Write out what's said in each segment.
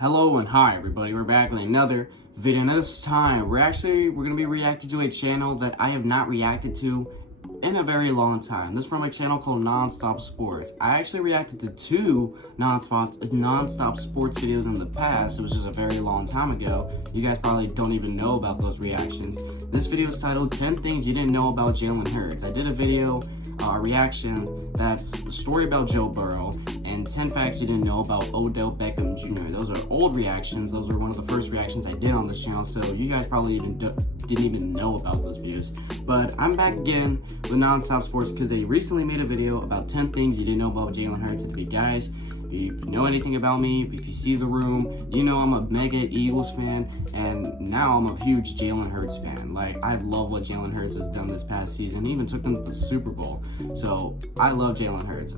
Hello and hi everybody, we're back with another video, and this time we're going to be reacting to a channel that I have not reacted to in a very long time. This is from a channel called Nonstop Sports. I actually reacted to two Nonstop Sports videos in the past. It was just a very long time ago. You guys probably don't even know about those reactions. This video is titled 10 Things You Didn't Know About Jalen Hurts. I did a video reaction that's the story about Joe Burrow and 10 facts you didn't know about Odell Beckham Jr. Those are old reactions. Those are one of the first reactions I did on this channel, so you guys probably didn't even know about those videos. But I'm back again with Nonstop Sports because they recently made a video about 10 things you didn't know about Jalen Hurts. And if you guys, if you know anything about me, if you see the room, you know I'm a mega Eagles fan, and now I'm a huge Jalen Hurts fan. Like, I love what Jalen Hurts has done this past season. He even took them to the Super Bowl. So I love Jalen Hurts.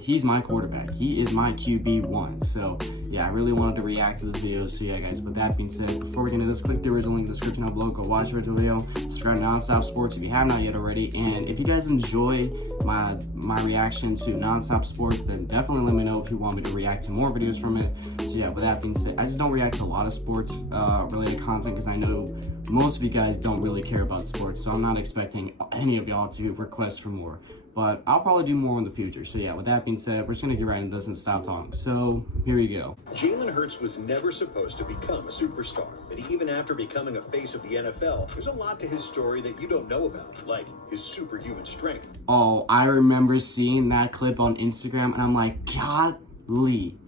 He's my quarterback. He is my QB1. So yeah, I really wanted to react to this video. So yeah, guys, with that being said, before we get into this, click the original link in the description down below. Go watch the original video. Subscribe to Nonstop Sports if you have not yet already. And if you guys enjoy my reaction to Nonstop Sports, then definitely let me know if you want me to react to more videos from it. So yeah, with that being said, I just don't react to a lot of sports related content because I know most of you guys don't really care about sports, so I'm not expecting any of y'all to request for more, but I'll probably do more in the future. So yeah, with that being said, we're just gonna get right into this and stop talking. So here we go. Jalen Hurts was never supposed to become a superstar, but even after becoming a face of the NFL, there's a lot to his story that you don't know about, like his superhuman strength. Oh, I remember seeing that clip on Instagram, and I'm like, golly.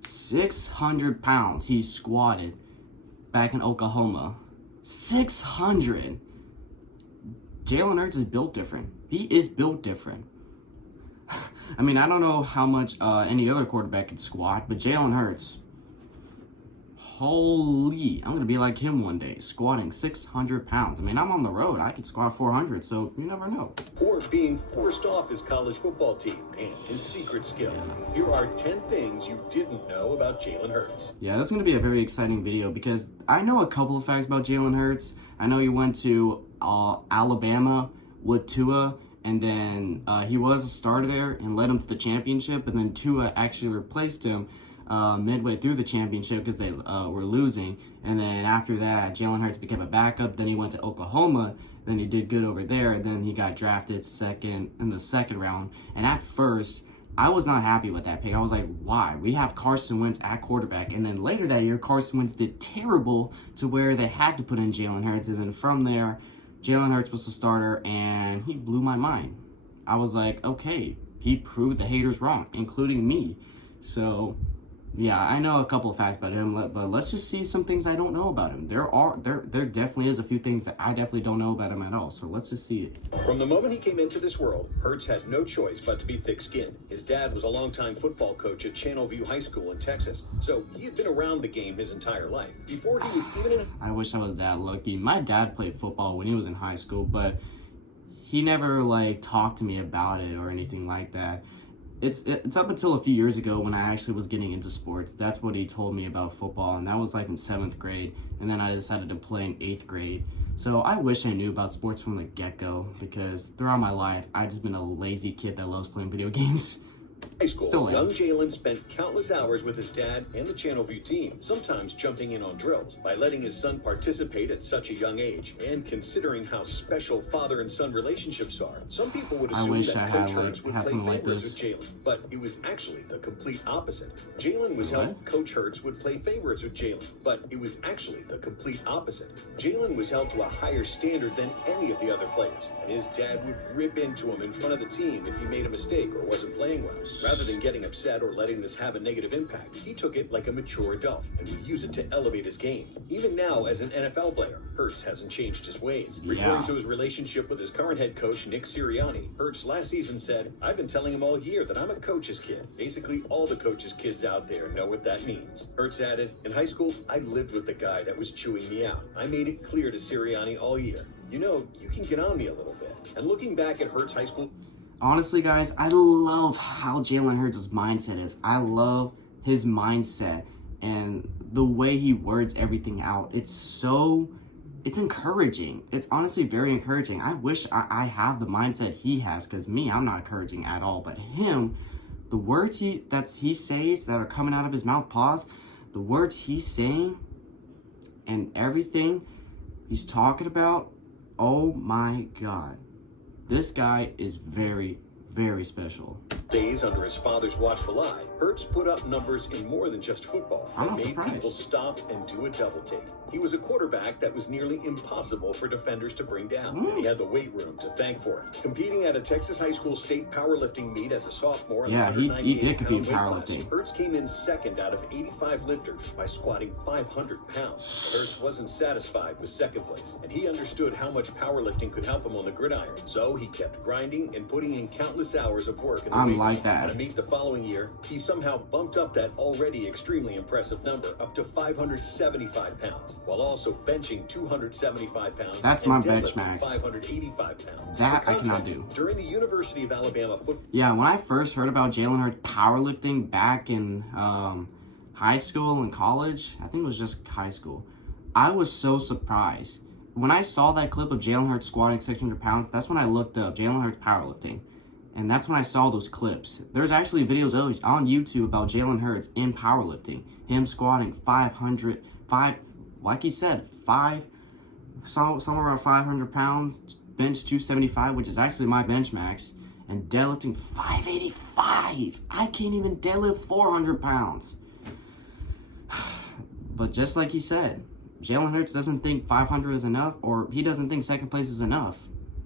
600 pounds he squatted back in Oklahoma. 600. Jalen Hurts is built different. He is built different. I mean, I don't know how much any other quarterback could squat, but Jalen Hurts, holy, I'm going to be like him one day, squatting 600 pounds. I mean, I'm on the road. I could squat 400, so you never know. Or being forced off his college football team and his secret skill. Here are 10 things you didn't know about Jalen Hurts. Yeah, this is going to be a very exciting video because I know a couple of facts about Jalen Hurts. I know he went to Alabama with Tua, and then he was a starter there and led him to the championship, and then Tua actually replaced him midway through the championship because they were losing. And then after that, Jalen Hurts became a backup. Then he went to Oklahoma. Then he did good over there. And then he got drafted in the second round. And at first, I was not happy with that pick. I was like, why? We have Carson Wentz at quarterback. And then later that year, Carson Wentz did terrible to where they had to put in Jalen Hurts. And then from there, Jalen Hurts was the starter, and he blew my mind. I was like, okay, he proved the haters wrong, including me. So yeah, I know a couple of facts about him, but let's just see some things I don't know about him. There definitely is a few things that I definitely don't know about him at all, so let's just see it. From the moment he came into this world, Hurts had no choice but to be thick-skinned. His dad was a longtime football coach at Channelview High School in Texas, so he had been around the game his entire life. Before he was even in I wish I was that lucky. My dad played football when he was in high school, but he never like talked to me about it or anything like that. It's up until a few years ago when I actually was getting into sports. That's what he told me about football, and that was like in 7th grade, and then I decided to play in 8th grade. So I wish I knew about sports from the get-go, because throughout my life, I've just been a lazy kid that loves playing video games. high school, young Jalen spent countless hours with his dad and the Channelview team, sometimes jumping in on drills. By letting his son participate at such a young age, and considering how special father and son relationships are, some people would assume that Coach Hurts would play favorites with Jalen, but it was actually the complete opposite. Jalen was held Coach Hurts would play favorites with Jalen, but it was actually the complete opposite. Jalen was held to a higher standard than any of the other players, and his dad would rip into him in front of the team if he made a mistake or wasn't playing well. Rather than getting upset or letting this have a negative impact, he took it like a mature adult and would use it to elevate his game. Even now, as an NFL player, Hurts hasn't changed his ways. Referring to his relationship with his current head coach, Nick Sirianni, Hurts last season said, "I've been telling him all year that I'm a coach's kid. Basically, all the coach's kids out there know what that means." Hurts added, "In high school, I lived with the guy that was chewing me out. I made it clear to Sirianni all year, you know, you can get on me a little bit." And looking back at Hurts' high school... Honestly, guys, I love how Jalen Hurts' mindset is. I love his mindset and the way he words everything out. It's encouraging. It's honestly very encouraging. I wish I have the mindset he has, because me, I'm not encouraging at all. But him, The words he says that are coming out of his mouth, pause, the words he's saying and everything he's talking about, oh my God. This guy is very, very special. Days under his father's watchful eye, Hurts put up numbers in more than just football. I'm not Made surprised. people stop and do a double take. He was a quarterback that was nearly impossible for defenders to bring down, and he had the weight room to thank for it. Competing at a Texas high school state powerlifting meet as a sophomore in the he did compete in 198-pound weight class, powerlifting. Hurts came in second out of 85 lifters by squatting 500 pounds. But Hurts wasn't satisfied with second place, and he understood how much powerlifting could help him on the gridiron. So he kept grinding and putting in countless hours of work in the weight room. At a meet the following year, he somehow bumped up that already extremely impressive number up to 575 pounds, while also benching 275 pounds. That's my bench max. 585 pounds. That I cannot do. During the University of Alabama football. Yeah, when I first heard about Jalen Hurts powerlifting back in high school and college, I think it was just high school, I was so surprised. When I saw that clip of Jalen Hurts squatting 600 pounds, that's when I looked up Jalen Hurts powerlifting. And that's when I saw those clips. There's actually videos on YouTube about Jalen Hurts in powerlifting. Him squatting 500, like he said, somewhere around 500 pounds, bench 275, which is actually my bench max, and deadlifting 585. I can't even deadlift 400 pounds. But just like he said, Jalen Hurts doesn't think 500 is enough, or he doesn't think second place is enough.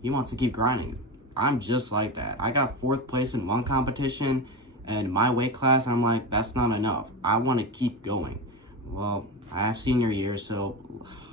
He wants to keep grinding. I'm just like that. I got 4th place in one competition, and my weight class, I'm like, that's not enough. I want to keep going. Well, I have senior year, so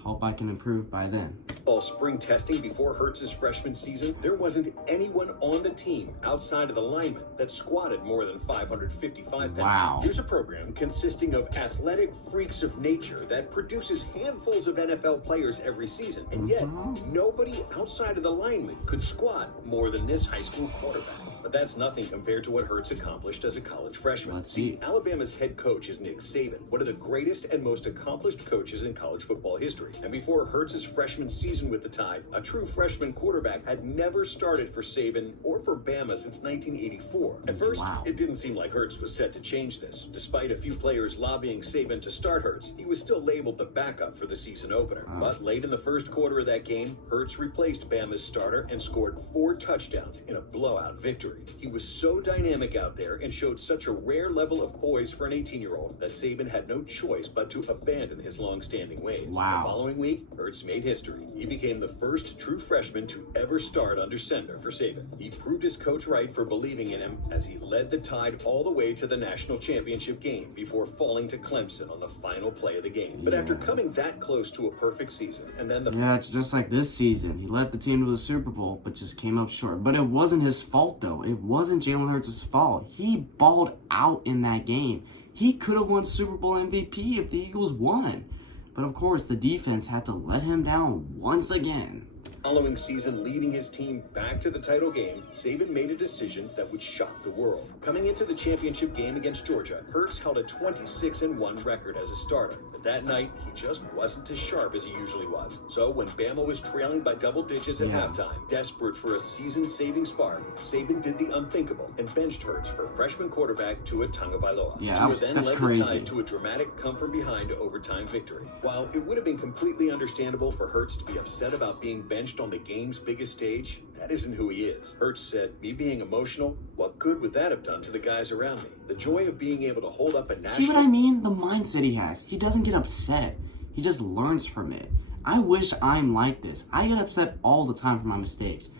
hope I can improve by then. All spring testing before Hurts' freshman season, there wasn't anyone on the team outside of the linemen that squatted more than 555 pounds. Wow. Here's a program consisting of athletic freaks of nature that produces handfuls of NFL players every season, and yet nobody outside of the linemen could squat more than this high school quarterback. But that's nothing compared to what Hurts accomplished as a college freshman. Let's see. Alabama's head coach is Nick Saban, one of the greatest and most accomplished coaches in college football history. And before Hurts' freshman season with the Tide, a true freshman quarterback had never started for Saban or for Bama since 1984. At first, it didn't seem like Hurts was set to change this. Despite a few players lobbying Saban to start Hurts, he was still labeled the backup for the season opener. But late in the first quarter of that game, Hurts replaced Bama's starter and scored 4 touchdowns in a blowout victory. He was so dynamic out there and showed such a rare level of poise for an 18-year-old that Saban had no choice but to abandon his long-standing ways. Wow. The following week, Hurts made history. He became the first true freshman to ever start under center for Saban. He proved his coach right for believing in him as he led the Tide all the way to the national championship game before falling to Clemson on the final play of the game. But after coming that close to a perfect season, and then it's just like this season. He led the team to the Super Bowl, but just came up short. But it wasn't his fault, though. It wasn't Jalen Hurts' fault. He balled out in that game. He could have won Super Bowl MVP if the Eagles won. But of course, the defense had to let him down once again. Following season, leading his team back to the title game, Saban made a decision that would shock the world. Coming into the championship game against Georgia, Hurts held a 26-1 record as a starter. But that night, he just wasn't as sharp as he usually was. So when Bama was trailing by double digits at halftime, desperate for a season-saving spark, Saban did the unthinkable and benched Hurts for freshman quarterback Tua Tagovailoa. Tua then led the Tide to a dramatic come-from-behind overtime victory. While it would have been completely understandable for Hurts to be upset about being benched on the game's biggest stage, that isn't who he is. Hurts said, "Me being emotional, what good would that have done to the guys around me? The joy of being able to hold up a national..." See what I mean? The mindset he has. He doesn't get upset. He just learns from it. I wish I'm like this. I get upset all the time for my mistakes.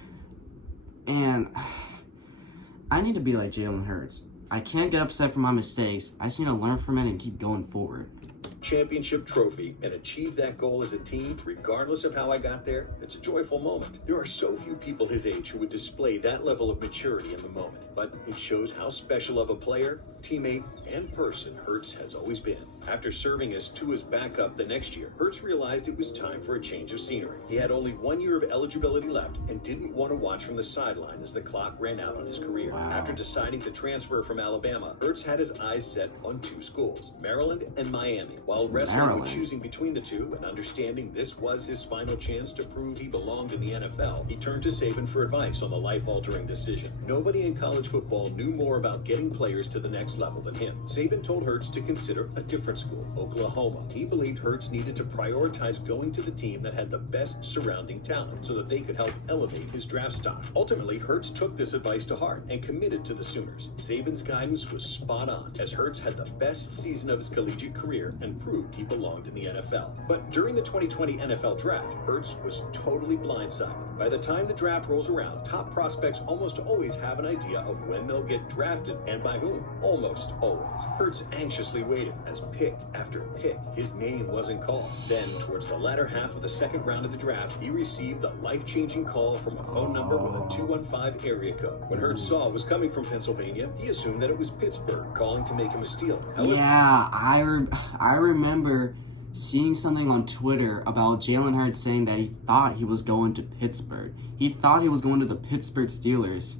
And I need to be like Jalen Hurts. I can't get upset for my mistakes. I just need to learn from it and keep going forward. Championship trophy and achieve that goal as a team, regardless of how I got there, it's a joyful moment. There are so few people his age who would display that level of maturity in the moment, but it shows how special of a player, teammate, and person Hurts has always been. After serving as Tua's backup the next year, Hurts realized it was time for a change of scenery. He had only 1 year of eligibility left and didn't want to watch from the sideline as the clock ran out on his career. After deciding to transfer from Alabama, Hurts had his eyes set on 2 schools, Maryland and Miami. While While wrestling Maryland. with choosing between the two and understanding this was his final chance to prove he belonged in the NFL, he turned to Saban for advice on the life-altering decision. Nobody in college football knew more about getting players to the next level than him. Saban told Hurts to consider a different school, Oklahoma. He believed Hurts needed to prioritize going to the team that had the best surrounding talent so that they could help elevate his draft stock. Ultimately, Hurts took this advice to heart and committed to the Sooners. Saban's guidance was spot on, as Hurts had the best season of his collegiate career and proved he belonged in the NFL. But during the 2020 NFL Draft, Hurts was totally blindsided. By the time the draft rolls around, top prospects almost always have an idea of when they'll get drafted and by whom. Almost always. Hurts anxiously waited as pick after pick, his name wasn't called. Then, towards the latter half of the second round of the draft, he received a life-changing call from a phone number with a 215 area code. When Hurts saw it was coming from Pennsylvania, he assumed that it was Pittsburgh calling to make him a steal. However, Yeah, I remember seeing something on Twitter about Jalen Hurts saying that he thought he was going to Pittsburgh. He thought he was going to the Pittsburgh Steelers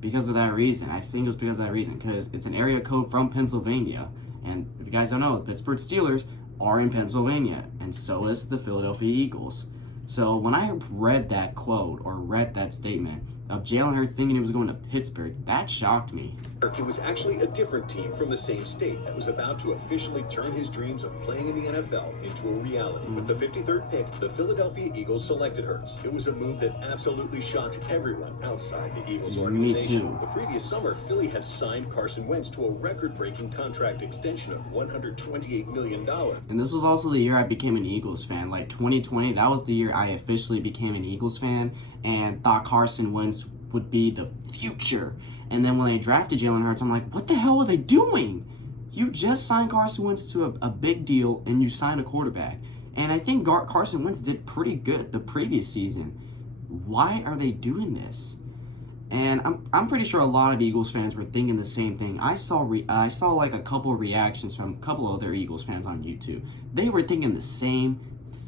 because of that reason. I think it was because of that reason, because it's an area code from Pennsylvania. And if you guys don't know, the Pittsburgh Steelers are in Pennsylvania, and so is the Philadelphia Eagles. So when I read that quote or read that statement of Jalen Hurts thinking he was going to Pittsburgh, that shocked me. it was actually a different team from the same state that was about to officially turn his dreams of playing in the NFL into a reality. With the 53rd pick, the Philadelphia Eagles selected Hurts. It was a move that absolutely shocked everyone outside the Eagles organization. too. The previous summer, Philly had signed Carson Wentz to a record-breaking contract extension of $128 million. And this was also the year I became an Eagles fan. Like 2020, that was the year I officially became an Eagles fan and thought Carson Wentz would be the future. And then when they drafted Jalen Hurts, I'm like, what the hell are they doing? You just signed Carson Wentz to a big deal and you signed a quarterback. And I think Carson Wentz did pretty good the previous season. Why are they doing this? And I'm pretty sure a lot of Eagles fans were thinking the same thing. I saw like a couple of reactions from a couple of other Eagles fans on YouTube. They were thinking the same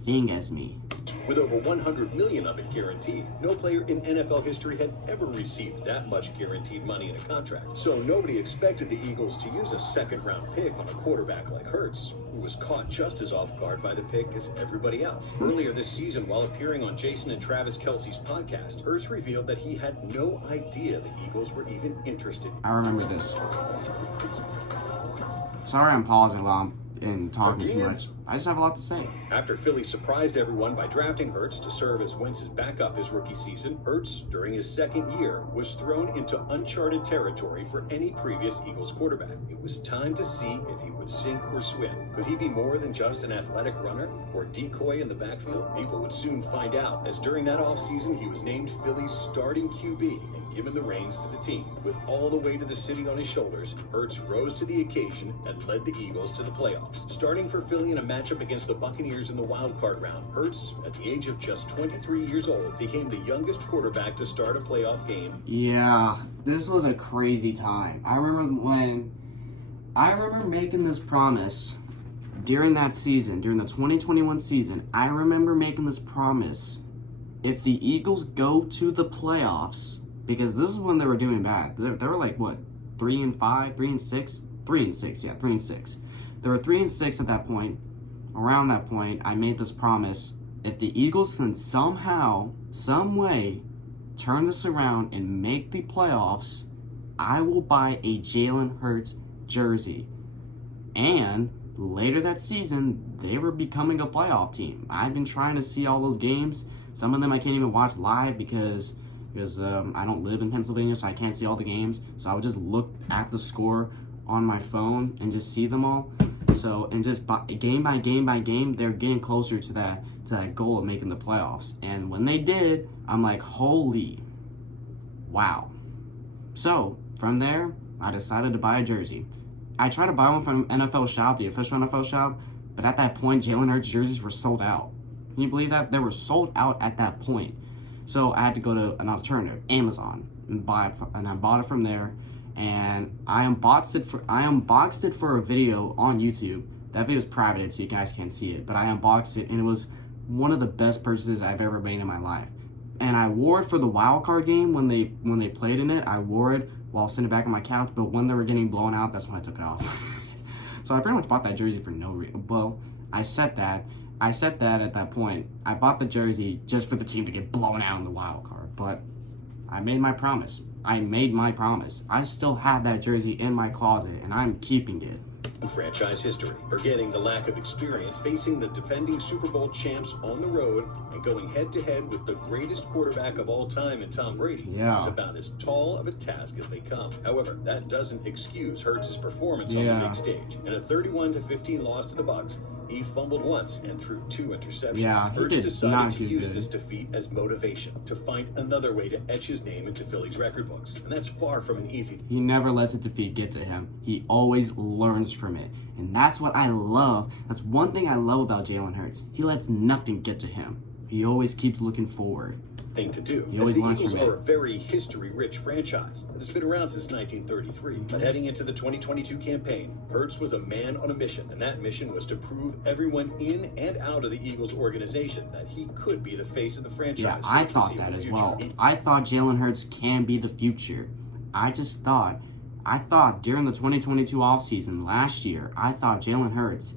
thing as me. With over $100 million of it guaranteed, no player in NFL history had ever received that much guaranteed money in a contract. So nobody expected the Eagles to use a second-round pick on a quarterback like Hurts, who was caught just as off guard by the pick as everybody else. Earlier this season, while appearing on Jason and Travis Kelce's podcast, Hurts revealed that he had no idea the Eagles were even interested. I remember this. Sorry I'm pausing while I'm talking too much. I just have a lot to say. After Philly surprised everyone by drafting Hurts to serve as Wentz's backup his rookie season, Hurts, during his second year, was thrown into uncharted territory for any previous Eagles quarterback. It was time to see if he would sink or swim. Could he be more than just an athletic runner or decoy in the backfield? People would soon find out, as during that offseason he was named Philly's starting QB and given the reins to the team. With all the weight of the city on his shoulders, Hurts rose to the occasion and led the Eagles to the playoffs. Starting for Philly in a matchup against the Buccaneers in the wildcard round, Hurts, at the age of just 23 years old, became the youngest quarterback to start a playoff game. Yeah, this was a crazy time. I remember making this promise during that season, during the 2021 season. I remember making this promise. If the Eagles go to the playoffs, because this is when they were doing bad. They were like, what, 3-5, 3-6? 3-6, yeah, 3-6. They were 3-6 at that point. Around that point, I made this promise. If the Eagles can somehow, some way, turn this around and make the playoffs, I will buy a Jalen Hurts jersey. And later that season, they were becoming a playoff team. I've been trying to see all those games. Some of them I can't even watch live because I don't live in Pennsylvania, so I can't see all the games. So I would just look at the score on my phone and just see them all. So, and just game by game by game, they're getting closer to that goal of making the playoffs. And when they did, I'm like, holy, wow. So, from there, I decided to buy a jersey. I tried to buy one from NFL Shop, the official NFL Shop, but at that point, Jalen Hurts jerseys were sold out. Can you believe that? They were sold out at that point. So I had to go to an alternative, Amazon, and buy it, and I bought it from there. And I unboxed it for a video on YouTube. That video is private, so you guys can't see it. But I unboxed it, and it was one of the best purchases I've ever made in my life. And I wore it for the wild card game when they played in it. I wore it while sitting back on my couch. But when they were getting blown out, that's when I took it off. So I pretty much bought that jersey for no reason. Well, I said that at that point. I bought the jersey just for the team to get blown out in the wild card, but I made my promise. I still have that jersey in my closet, and I'm keeping it. Franchise history, forgetting the lack of experience facing the defending Super Bowl champs on the road and going head-to-head with the greatest quarterback of all time in Tom Brady is about as tall of a task as they come. However, that doesn't excuse Hurts' performance on the big stage. In a 31-15 loss to the Bucs, he fumbled once and threw 2 interceptions. Hurts decided to use this defeat as motivation to find another way to etch his name into Philly's record books, and that's far from an easy. He never lets a defeat get to him. He always learns from it, and that's what I love. That's one thing I love about Jalen Hurts. He lets nothing get to him. He always keeps looking forward. Thing to do, as the Eagles are a very history-rich franchise that has been around since 1933. But heading into the 2022 campaign, Hurts was a man on a mission, and that mission was to prove everyone in and out of the Eagles organization that he could be the face of the franchise. Yeah, I thought that as well. I thought Jalen Hurts can be the future. I thought during the 2022 offseason last year, I thought Jalen Hurts,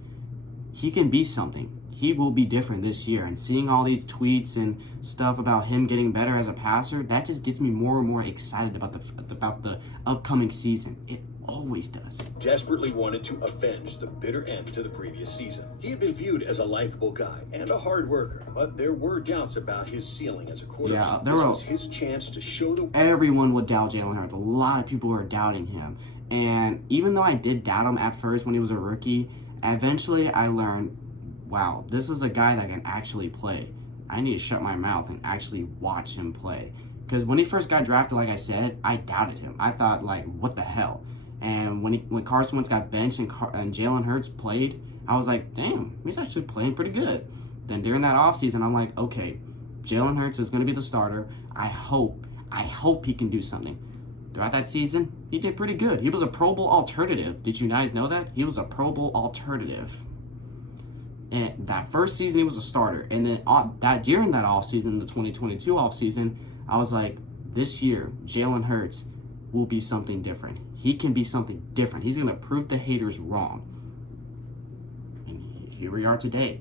he can be something. He will be different this year, and seeing all these tweets and stuff about him getting better as a passer, that just gets me more and more excited about the upcoming season. It always does. Desperately wanted to avenge the bitter end to the previous season. He had been viewed as a likable guy and a hard worker, but there were doubts about his ceiling as a quarterback. Yeah, this was his chance to show the... Everyone would doubt Jalen Hurts. A lot of people were doubting him, and even though I did doubt him at first when he was a rookie, eventually I learned, wow, this is a guy that can actually play. I need to shut my mouth and actually watch him play. Because when he first got drafted, like I said, I doubted him. I thought, like, what the hell? And when Carson Wentz got benched and Jalen Hurts played, I was like, damn, he's actually playing pretty good. Then during that offseason, I'm like, okay, Jalen Hurts is going to be the starter. I hope he can do something. Throughout that season, he did pretty good. He was a Pro Bowl alternative. Did you guys know that? He was a Pro Bowl alternative. And that first season, he was a starter. And then during that offseason, the 2022 offseason, I was like, this year, Jalen Hurts will be something different. He can be something different. He's going to prove the haters wrong. And here we are today.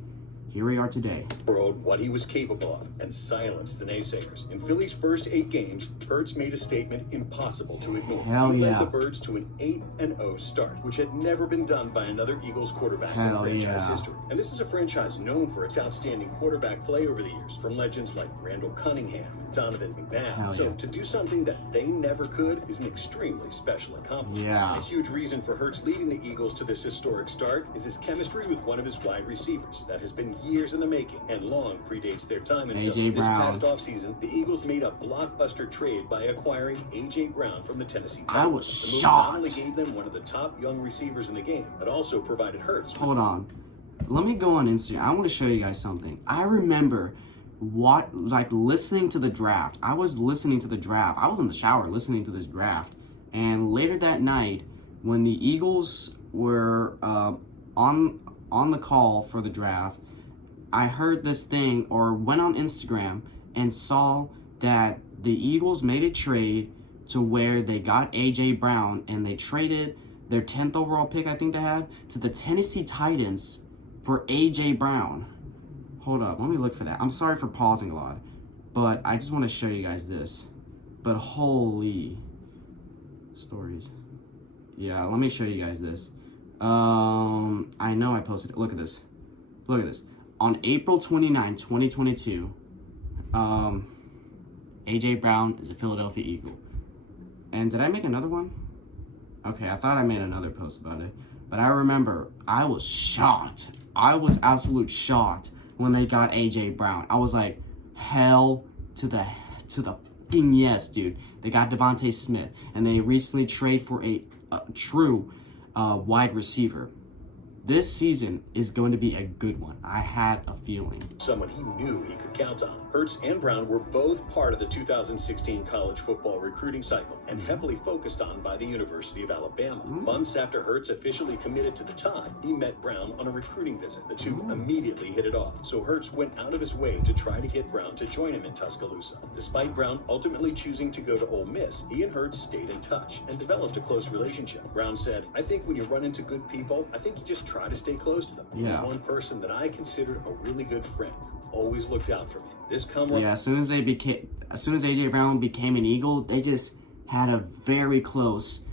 World what he was capable of and silenced the naysayers. In Philly's first 8 games, Hurts made a statement impossible to ignore. He led the Birds to an 8-0 start, which had never been done by another Eagles quarterback in franchise history. And this is a franchise known for its outstanding quarterback play over the years, from legends like Randall Cunningham, Donovan McNabb. So to do something that they never could is an extremely special accomplishment. And a huge reason for Hurts leading the Eagles to this historic start is his chemistry with one of his wide receivers that has been years in the making and long predates their time in Philly. This past offseason, the Eagles made a blockbuster trade by acquiring A.J. Brown from the Tennessee Titans. I was shocked. The move not only gave them one of the top young receivers in the game, but also provided Hurts. Hold on. Let me go on Instagram. I want to show you guys something. I remember listening to the draft. I was listening to the draft. I was in the shower listening to this draft. And later that night, when the Eagles were on the call for the draft, I heard this thing or went on Instagram and saw that the Eagles made a trade to where they got A.J. Brown and they traded their 10th overall pick, I think they had, to the Tennessee Titans for A.J. Brown. Hold up, let me look for that. I'm sorry for pausing a lot, but I just want to show you guys this. But holy stories. Yeah, let me show you guys this. I know I posted it. Look at this. Look at this. On April 29, 2022, A.J. Brown is a Philadelphia Eagle. And did I make another one? Okay, I thought I made another post about it. But I remember I was shocked. I was absolute shocked when they got A.J. Brown. I was like, hell to the fucking yes, dude. They got Devontae Smith. And they recently traded for a true wide receiver. This season is going to be a good one. I had a feeling. Someone he knew he could count on. Hurts and Brown were both part of the 2016 college football recruiting cycle and heavily focused on by the University of Alabama. Months after Hurts officially committed to the Tide, he met Brown on a recruiting visit. The two immediately hit it off, so Hurts went out of his way to try to get Brown to join him in Tuscaloosa. Despite Brown ultimately choosing to go to Ole Miss, he and Hurts stayed in touch and developed a close relationship. Brown said, "I think when you run into good people, I think you just try to stay close to them. He was one person that I considered a really good friend, always looked out for me." This as soon as AJ Brown became an Eagle, they just had a very close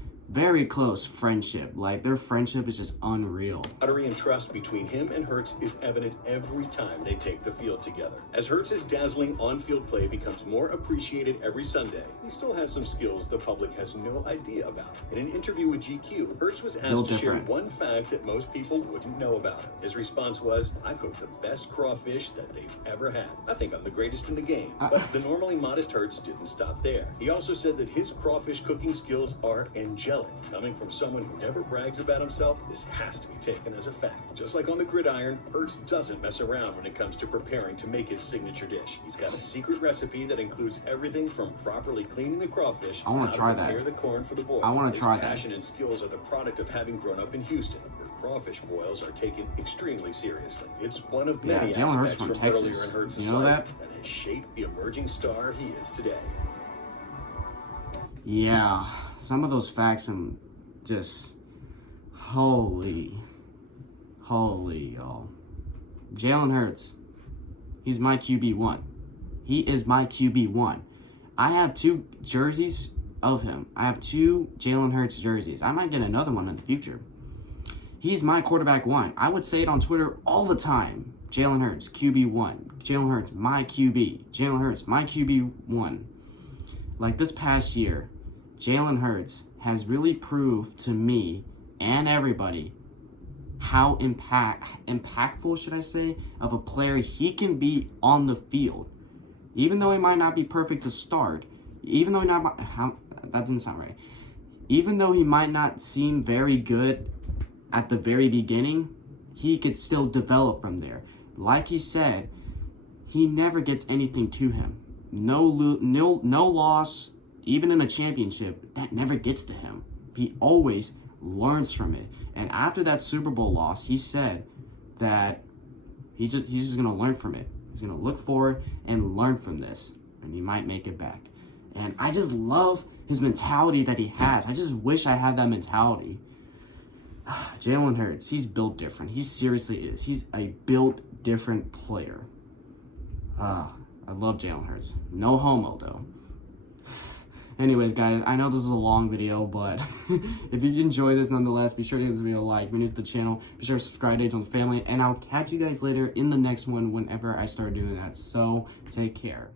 friendship. Like, their friendship is just unreal. Camaraderie and trust between him and Hurts is evident every time they take the field together. As Hurts' dazzling on-field play becomes more appreciated every Sunday, he still has some skills the public has no idea about. In an interview with GQ, Hurts was asked to share one fact that most people wouldn't know about him. His response was, "I cook the best crawfish that they've ever had. I think I'm the greatest in the game." But the normally modest Hurts didn't stop there. He also said that his crawfish cooking skills are angelic. Coming from someone who never brags about himself, this has to be taken as a fact. Just like on the gridiron, Hurts doesn't mess around when it comes to preparing to make his signature dish. He's got a secret recipe that includes everything from properly cleaning the crawfish I want to try that. prepare the corn for the boil. I want to try His that. passion and skills are the product of having grown up in Houston, where crawfish boils are taken extremely seriously. It's one of many Jalen Hurts aspects from from earlier Texas. in Hurts' You know life that has shaped the emerging star he is today. Yeah, some of those facts and just holy, y'all. Jalen Hurts, he's my QB1. He is my QB1. I have 2 jerseys of him. I have 2 Jalen Hurts jerseys. I might get another one in the future. He's my quarterback 1. I would say it on Twitter all the time. Jalen Hurts, QB1. Jalen Hurts, my QB. Jalen Hurts, my QB1. Like, this past year, Jalen Hurts has really proved to me and everybody how impactful, should I say, of a player he can be on the field. Even though he might not be perfect to start, even though that didn't sound right. Even though he might not seem very good at the very beginning, he could still develop from there. Like he said, he never gets anything to him. No loss, even in a championship, that never gets to him. He always learns from it. And after that Super Bowl loss, he said that he's just going to learn from it. He's going to look forward and learn from this, and he might make it back. And I just love his mentality that he has. I just wish I had that mentality. Jalen Hurts, he's built different. He seriously is. He's a built different player. I love Jalen Hurts. No homo, though. Anyways, guys, I know this is a long video, but if you enjoy this nonetheless, be sure to give this video a like. If you're new to the channel, be sure to subscribe to Age on the Family, and I'll catch you guys later in the next one whenever I start doing that. So, take care.